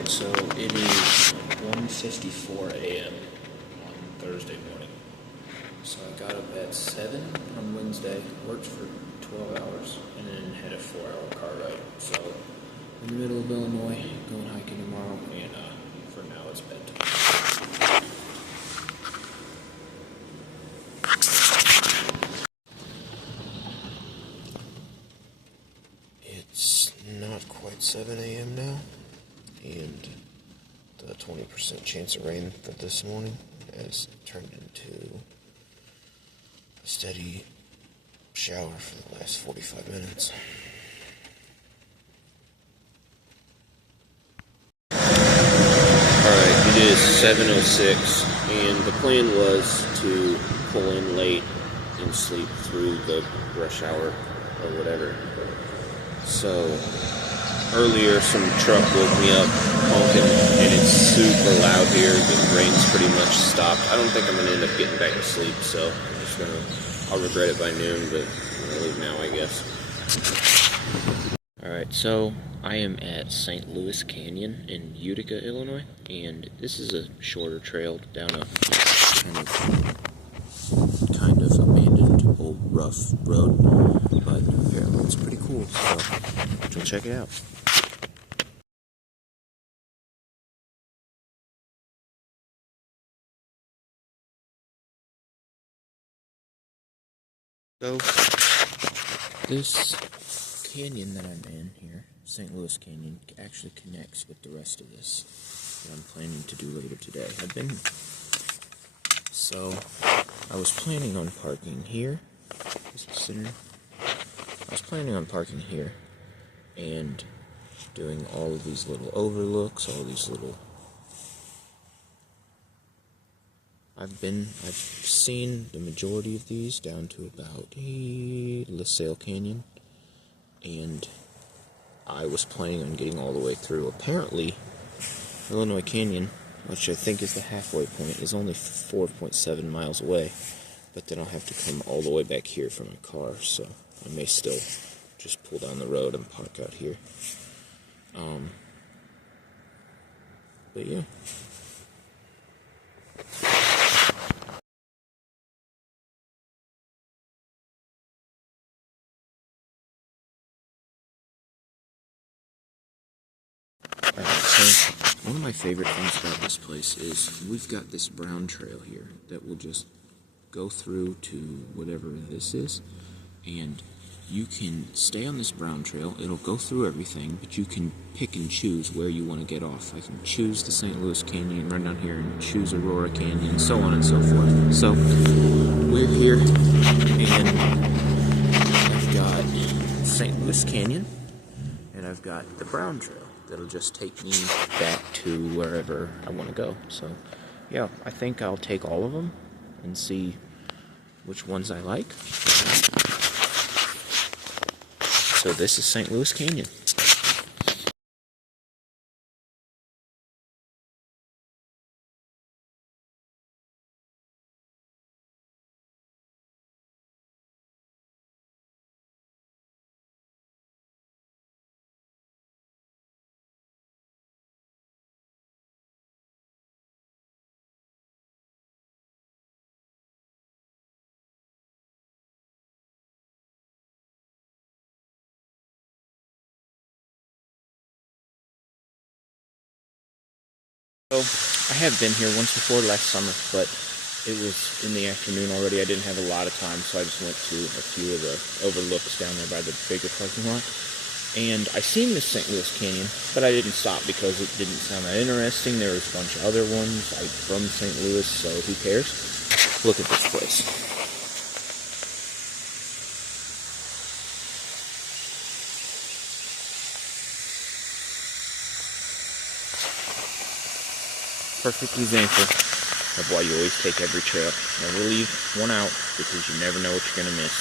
Alright, so it is 1:54 a.m. on Thursday morning. So I got up at 7 on Wednesday, worked for 12 hours, and then had a 4-hour car ride. So, in the middle of Illinois, going hiking tomorrow, and for now it's bedtime. It's not quite 7 a.m. now, and the 20% chance of rain for this morning has turned into a steady shower for the last 45 minutes. Alright, it is 7:06, and the plan was to pull in late and sleep through the rush hour or whatever. So, earlier some truck woke me up honking, and it's super loud here. The rain's pretty much stopped. I don't think I'm going to end up getting back to sleep, so I'll regret it by noon, but I'm going to leave now, I guess. Alright, so I am at St. Louis Canyon in Utica, Illinois, and this is a shorter trail down a kind of abandoned old rough road, but apparently it's pretty cool, so we'll check it out. So, this canyon that I'm in here, St. Louis Canyon, actually connects with the rest of this that I'm planning to do later today. So, I was planning on parking here. I was planning on parking here and doing all of these little overlooks, all these little... I've seen the majority of these down to about LaSalle Canyon, and I was planning on getting all the way through. Apparently, Illinois Canyon, which I think is the halfway point, is only 4.7 miles away, but then I'll have to come all the way back here for my car, so I may still just pull down the road and park out here. But yeah. Alright, so one of my favorite things about this place is we've got this brown trail here that will just go through to whatever this is, and you can stay on this brown trail. It'll go through everything, but you can pick and choose where you want to get off. I can choose the St. Louis Canyon, run down here and choose Aurora Canyon, so on and so forth. So, we're here, and I've got St. Louis Canyon, and I've got the brown trail that'll just take me back to wherever I want to go. So, yeah, I think I'll take all of them and see which ones I like. So this is St. Louis Canyon. So, I have been here once before last summer, but it was in the afternoon already. I didn't have a lot of time, so I just went to a few of the overlooks down there by the bigger parking lot. And I seen this St. Louis Canyon, but I didn't stop because it didn't sound that interesting. There was a bunch of other ones from St. Louis, so who cares? Look at this place. Perfect example of why you always take every trail. Never leave one out, because you never know what you're going to miss.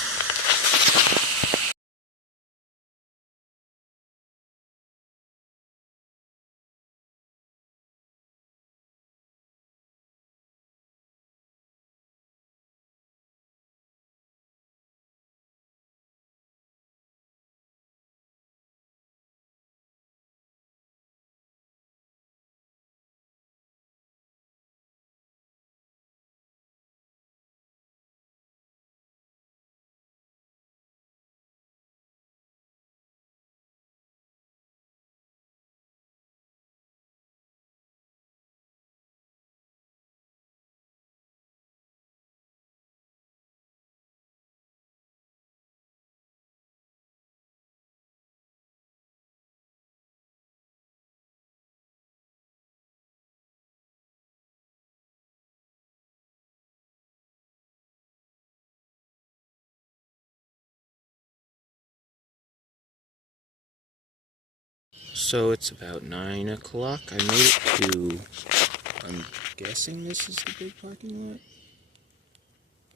So it's about 9 o'clock. I made it to, I'm guessing this is the big parking lot.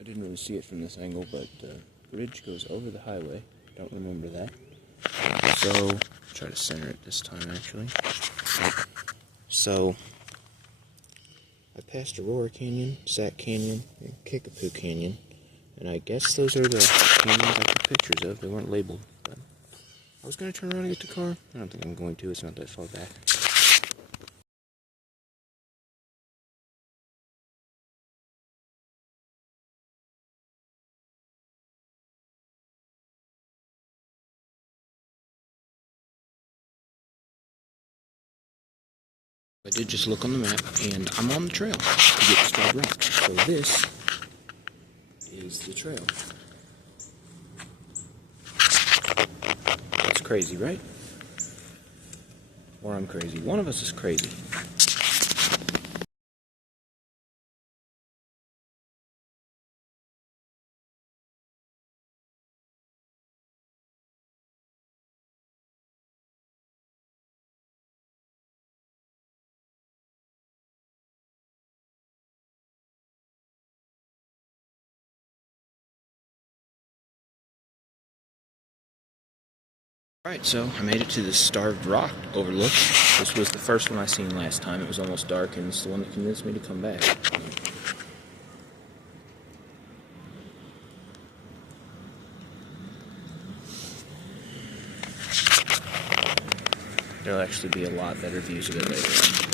I didn't really see it from this angle, but the bridge goes over the highway. Don't remember that. So, try to center it this time actually. So, I passed Aurora Canyon, Sac Canyon, and Kickapoo Canyon. And I guess those are the canyons I took pictures of. They weren't labeled. But I was going to turn around and get the car. I don't think I'm going to. It's not that far back. I did just look on the map, and I'm on the trail to get to Starved Rock. So this is the trail. That's crazy, right? Or I'm crazy. One of us is crazy. Alright, so I made it to the Starved Rock overlook. This was the first one I seen last time. It was almost dark, and it's the one that convinced me to come back. There'll actually be a lot better views of it later on.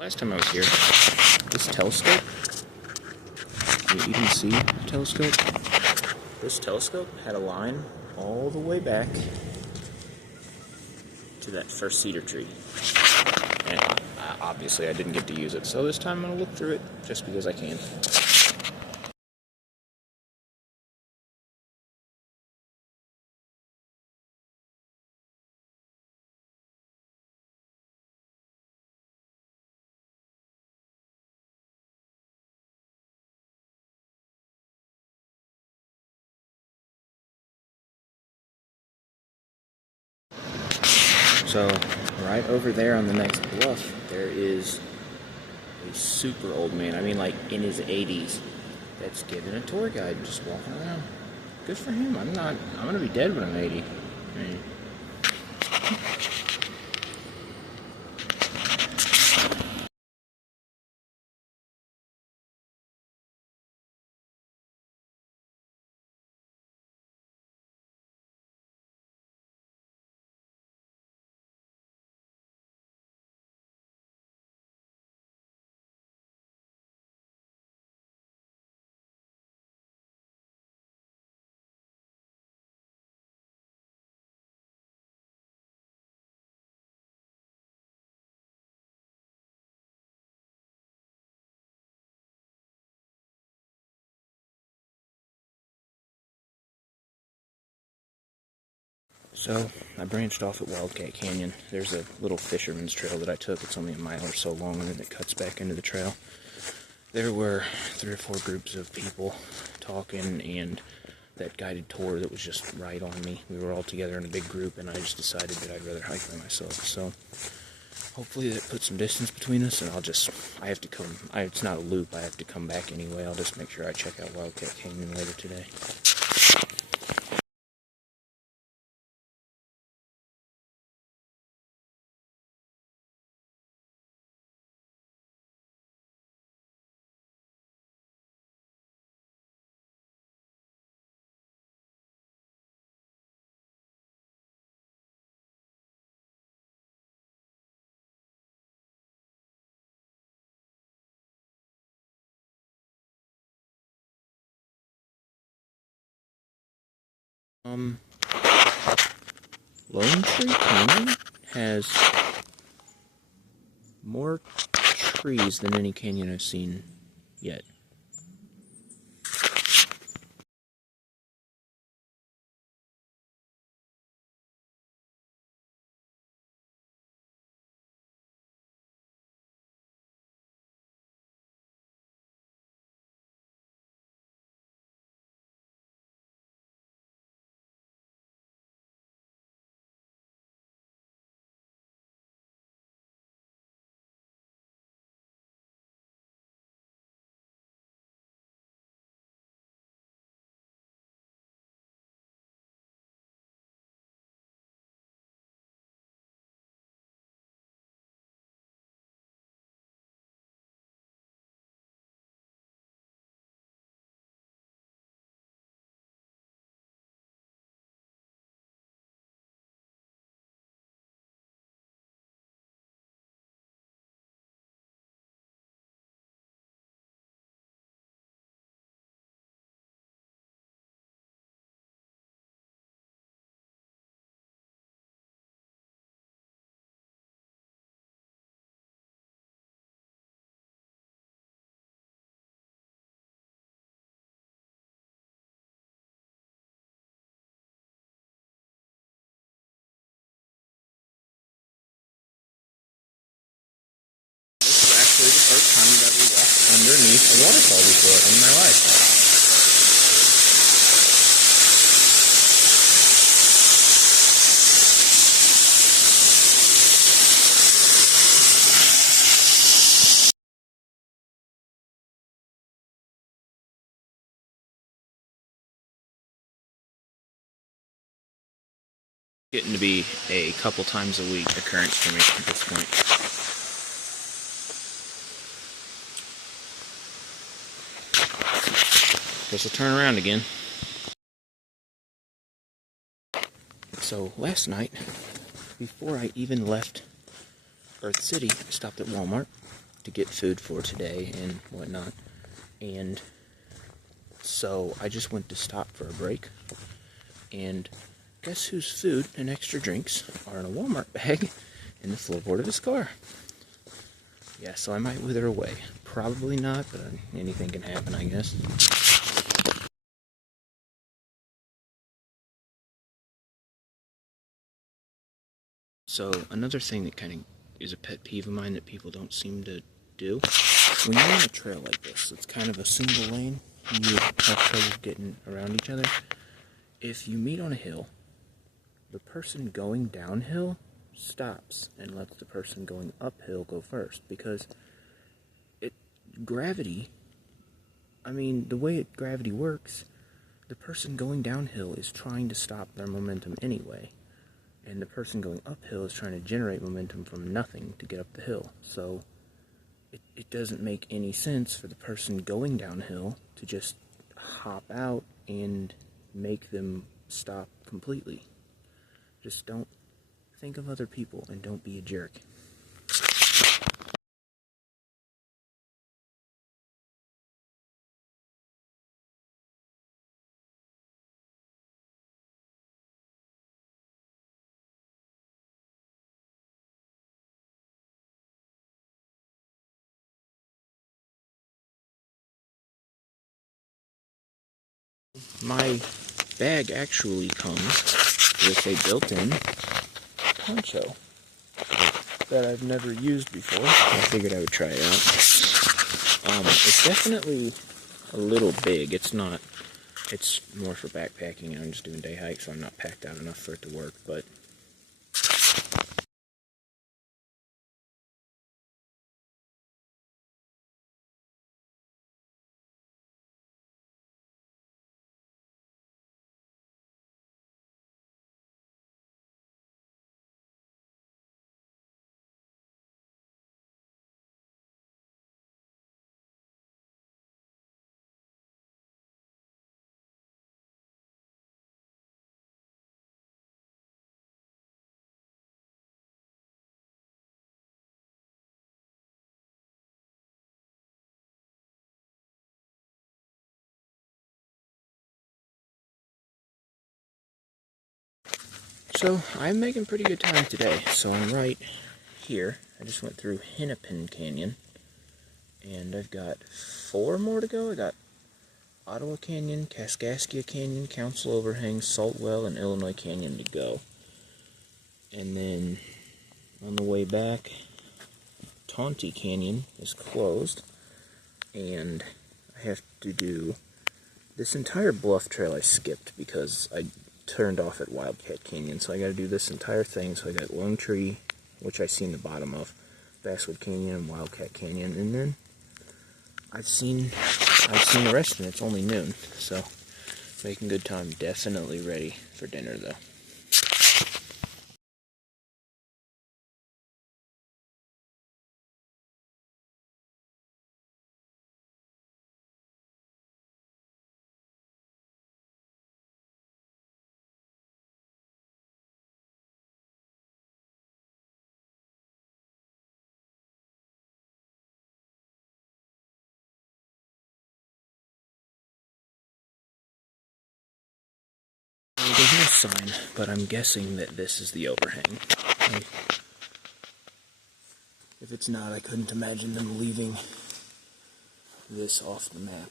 Last time I was here, this telescope, you can see the telescope? This telescope had a line all the way back to that first cedar tree. And obviously I didn't get to use it, so this time I'm going to look through it just because I can. So, right over there on the next bluff, there is a super old man, I mean like in his 80s, that's giving a tour guide and just walking around. Good for him. I'm going to be dead when I'm 80. So, I branched off at Wildcat Canyon. There's a little fisherman's trail that I took. It's only a mile or so long, and then it cuts back into the trail. There were 3 or 4 groups of people talking, and that guided tour that was just right on me. We were all together in a big group, and I just decided that I'd rather hike by myself. So, hopefully that puts some distance between us, and I have to come, it's not a loop, I have to come back anyway. I'll just make sure I check out Wildcat Canyon later today. Lone Tree Canyon has more trees than any canyon I've seen yet. underneath a waterfall before in my life. Getting to be a couple times a week occurrence for me at this point. Guess I'll turn around again. So last night, before I even left Earth City, I stopped at Walmart to get food for today and whatnot. And so I just went to stop for a break. And guess whose food and extra drinks are in a Walmart bag in the floorboard of his car? Yeah, so I might wither away. Probably not, but anything can happen, I guess. So another thing that kind of is a pet peeve of mine that people don't seem to do, when you're on a trail like this, it's kind of a single lane, and you have trouble getting around each other. If you meet on a hill, the person going downhill stops and lets the person going uphill go first, because gravity, the way gravity works, the person going downhill is trying to stop their momentum anyway, and the person going uphill is trying to generate momentum from nothing to get up the hill. So it doesn't make any sense for the person going downhill to just hop out and make them stop completely. Just don't think of other people and don't be a jerk. My bag actually comes with a built-in poncho that I've never used before. I figured I would try it out. It's definitely a little big. It's more for backpacking, and I'm just doing day hikes, so I'm not packed out enough for it to work, but so I'm making pretty good time today. So I'm right here. I just went through Hennepin Canyon, and I've got 4 more to go. I got Ottawa Canyon, Kaskaskia Canyon, Council Overhang, Saltwell, and Illinois Canyon to go. And then on the way back, Taunty Canyon is closed, and I have to do this entire bluff trail. I skipped because I turned off at Wildcat Canyon, so I got to do this entire thing. So I got Lone Tree, which I seen the bottom of, Basswood Canyon, and Wildcat Canyon, and then I've seen the rest, and it's only noon, so making good time. Definitely ready for dinner though. There's no sign, but I'm guessing that this is the overhang. If it's not, I couldn't imagine them leaving this off the map.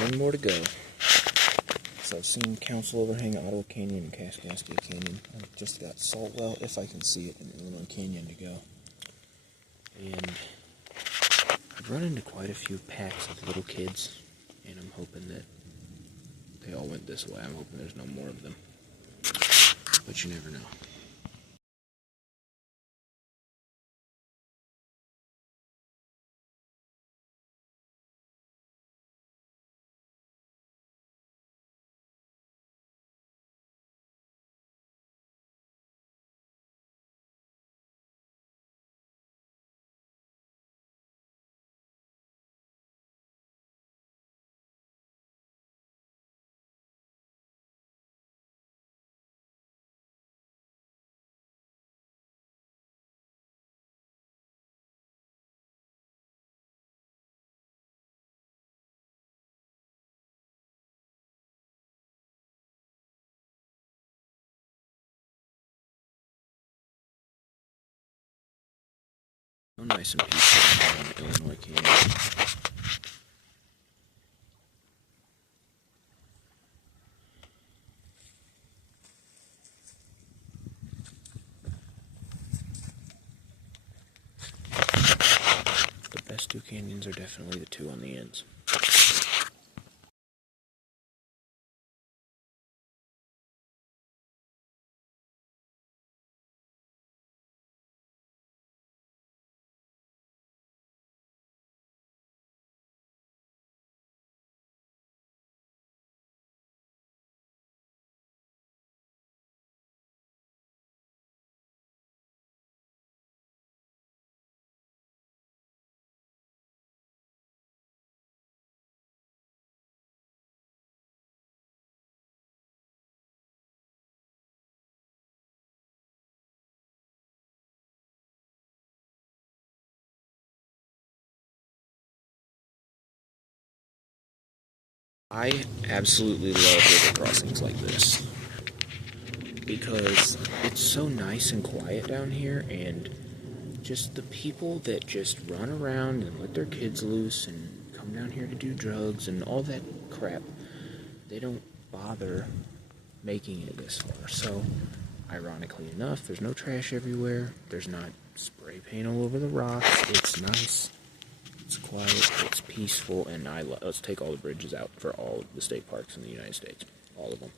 one more to go. So I've seen Council Overhang, Ottawa Canyon, and Kaskaskia Canyon. I've just got Saltwell, if I can see it, in Illinois Canyon to go. And I've run into quite a few packs of little kids, and I'm hoping that they all went this way. I'm hoping there's no more of them. But you never know. So nice and peaceful in Illinois Canyon. The best two canyons are definitely the two on the ends. I absolutely love river crossings like this because it's so nice and quiet down here, and just the people that just run around and let their kids loose and come down here to do drugs and all that crap, they don't bother making it this far. So, ironically enough, there's no trash everywhere, there's not spray paint all over the rocks, it's nice. It's quiet, it's peaceful, and let's take all the bridges out for all of the state parks in the United States. All of them.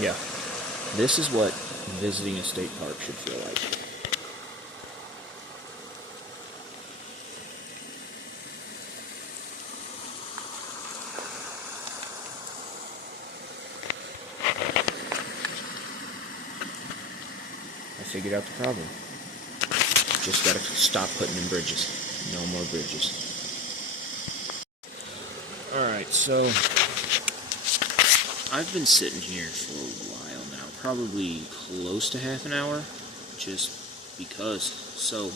Yeah. This is what visiting a state park should feel like. I figured out the problem. Just gotta stop putting in bridges. No more bridges. Alright, so I've been sitting here for a while now, probably close to half an hour, just because. So,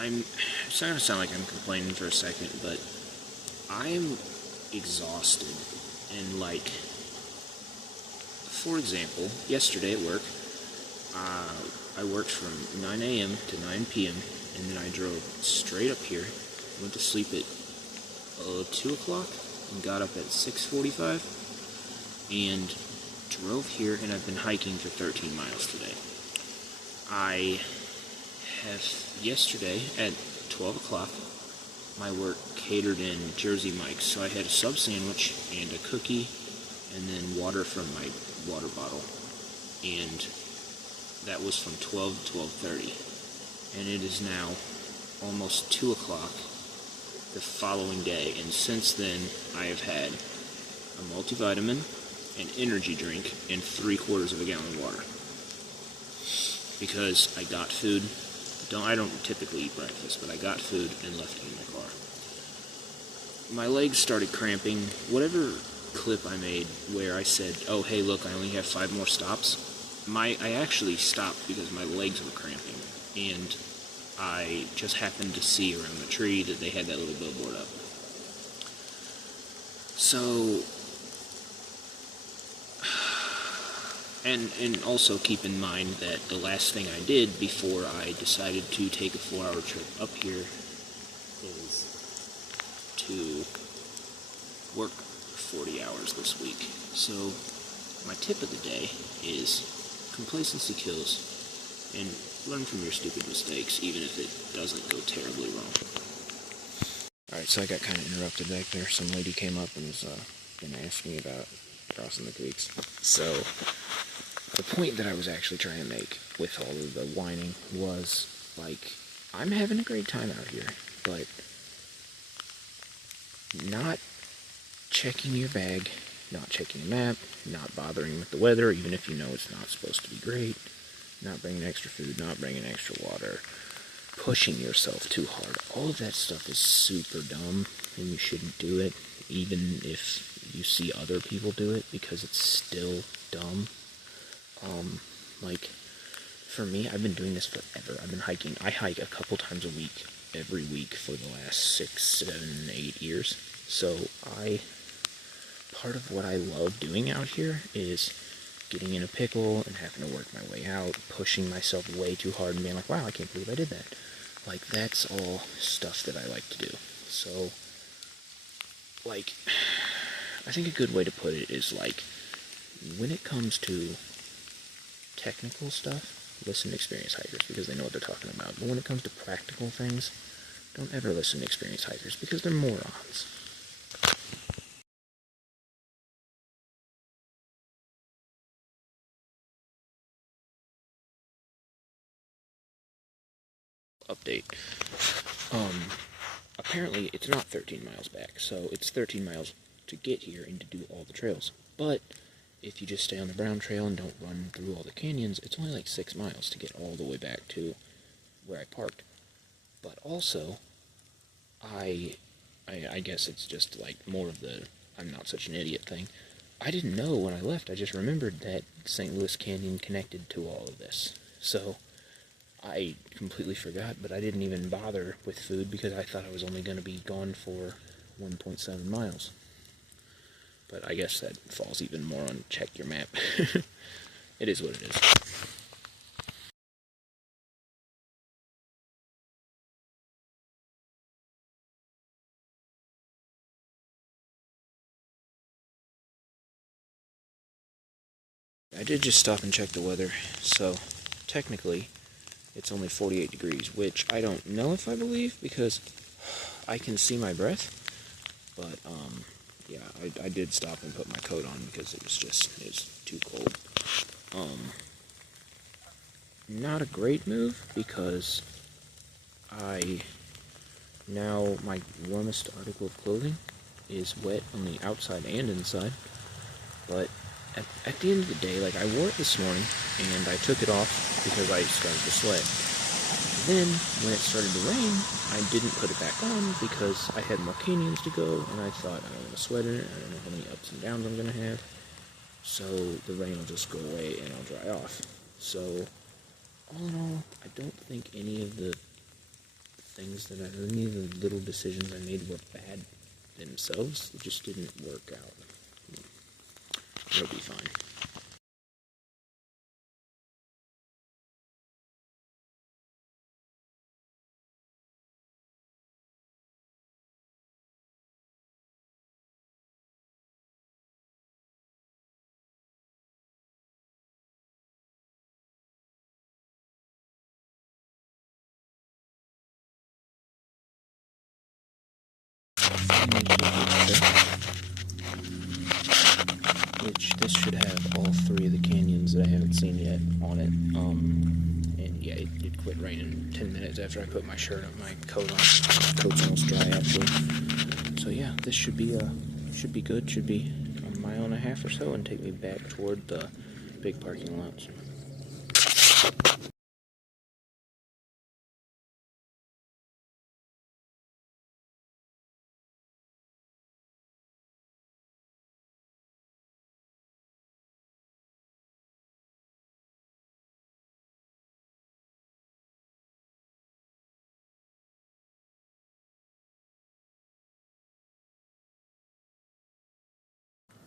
it's not gonna sound like I'm complaining for a second, but I'm exhausted, and like, for example, yesterday at work, I worked from 9 a.m. to 9 p.m., and then I drove straight up here, went to sleep at 2 o'clock, and got up at 6:45, and drove here, and I've been hiking for 13 miles today. I have, yesterday, at 12 o'clock, my work catered in Jersey Mike's, so I had a sub sandwich and a cookie, and then water from my water bottle, and that was from 12 to 12:30, and it is now almost 2 o'clock the following day, and since then I have had a multivitamin, an energy drink, and 3/4 of a gallon of water, because I got food. I don't typically eat breakfast, but I got food and left it in my car. My legs started cramping. Whatever clip I made where I said, oh hey look, I only have 5 more stops, I actually stopped because my legs were cramping, and I just happened to see around the tree that they had that little billboard up. So, and also keep in mind that the last thing I did before I decided to take a 4-hour trip up here is to work 40 hours this week. So, my tip of the day is complacency kills, and learn from your stupid mistakes, even if it doesn't go terribly wrong. Alright, so I got kind of interrupted back there. Some lady came up and was going to ask me about crossing the creeks. So, the point that I was actually trying to make with all of the whining was, like, I'm having a great time out here, but not checking your bag, not checking a map, not bothering with the weather, even if you know it's not supposed to be great, not bringing extra food, not bringing extra water, pushing yourself too hard. All of that stuff is super dumb, and you shouldn't do it, even if you see other people do it, because it's still dumb. Like, for me, I've been doing this forever. I've been hiking. I hike a couple times a week, every week, for the last 6, 7, 8 years. So, part of what I love doing out here is getting in a pickle and having to work my way out, pushing myself way too hard and being like, wow, I can't believe I did that. Like, that's all stuff that I like to do. So, like, I think a good way to put it is, like, when it comes to technical stuff, listen to experienced hikers because they know what they're talking about. But when it comes to practical things, don't ever listen to experienced hikers because they're morons. Update. Apparently it's not 13 miles back, so it's 13 miles to get here and to do all the trails. But if you just stay on the brown trail and don't run through all the canyons, it's only like 6 miles to get all the way back to where I parked. But also, I guess it's just like more of the I'm not such an idiot thing. I didn't know when I left. I just remembered that St. Louis Canyon connected to all of this. So I completely forgot, but I didn't even bother with food because I thought I was only going to be gone for 1.7 miles. But I guess that falls even more on check your map. It is what it is. I did just stop and check the weather, so technically it's only 48 degrees, which I don't know if I believe because I can see my breath, but yeah, I did stop and put my coat on because it was too cold. Not a great move because now my warmest article of clothing is wet on the outside and inside, but at the end of the day, like, I wore it this morning, and I took it off because I started to sweat. Then, when it started to rain, I didn't put it back on because I had more canyons to go, and I thought, I don't want to sweat in it, I don't know how many ups and downs I'm going to have, so the rain will just go away and I'll dry off. So, all in all, I don't think any of the little decisions I made were bad themselves. It just didn't work out. It'll be fine. Which this should have all 3 of the canyons that I haven't seen yet on it. And yeah, it quit raining 10 minutes after I put my coat on. My coat's almost dry actually. So yeah, this should be good. Should be a mile and a half or so and take me back toward the big parking lots.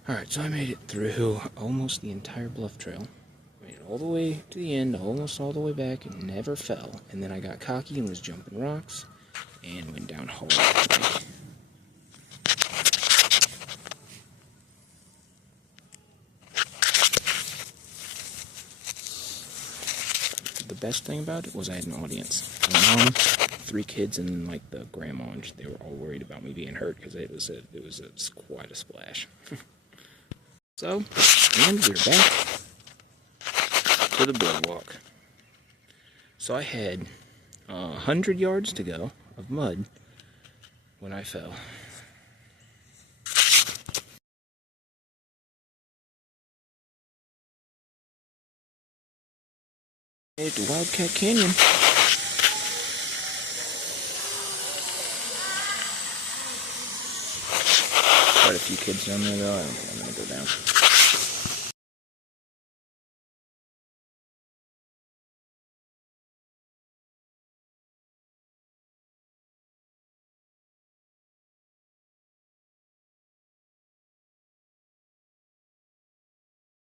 Alright, so I made it through almost the entire bluff trail. Made it all the way to the end, almost all the way back, and never fell. And then I got cocky and was jumping rocks, and went down hard. The best thing about it was I had an audience. My mom, 3 kids, and like the grandma, and they were all worried about me being hurt because it was quite a splash. So, and we're back to the boardwalk. So I had 100 yards to go of mud when I fell. Made it to Wildcat Canyon. Quite a few kids down there though. I don't think I'm gonna go down.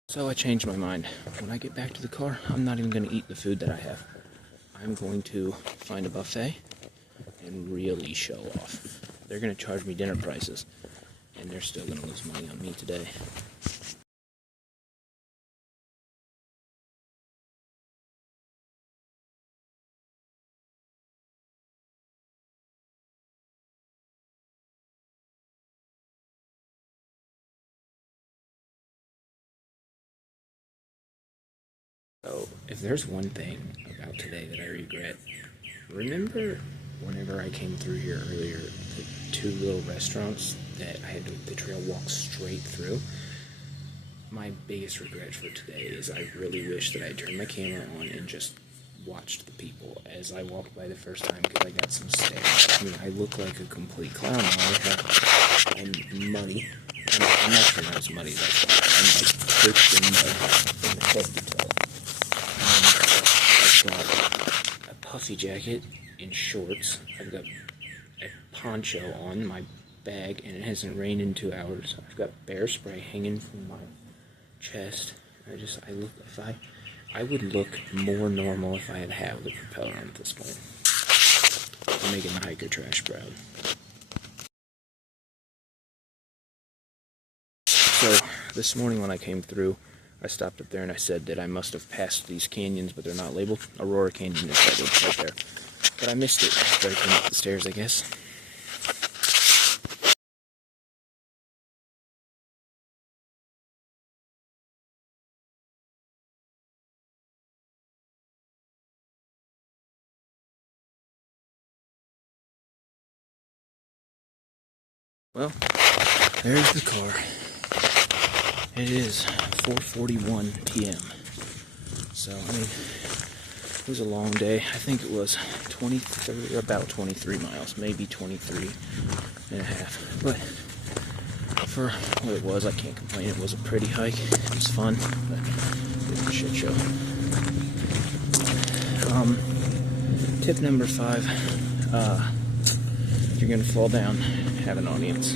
So I changed my mind. When I get back to the car, I'm not even going to eat the food that I have. I'm going to find a buffet and really show off. They're going to charge me dinner prices, and they're still going to lose money on me today. So, if there's one thing about today that I regret, remember whenever I came through here earlier, the 2 little restaurants that I had to the trail walk straight through? My biggest regret for today is I really wish that I had turned my camera on and just watched the people as I walked by the first time, because I got some stares. I mean, I look like a complete clown now. I'm muddy. I'm actually not as muddy as I thought. I'm like dripped in mud from the head to toe. I've got a puffy jacket and shorts. I've got a poncho on my bag, and it hasn't rained in 2 hours. I've got bear spray hanging from my chest. I would look more normal if I had hat with a propeller on at this point. I'm making the hiker trash proud. So this morning when I came through, I stopped up there and I said that I must have passed these canyons, but they're not labeled. Aurora Canyon is labeled right there. But I missed it after I came up the stairs, I guess. Well, there's the car. It is 4:41 p.m. So, I mean, it was a long day. I think it was about 23 miles, maybe 23 and a half. But for what it was, I can't complain. It was a pretty hike. It was fun, but it was a shit show. Tip number 5, if you're gonna fall down, have an audience.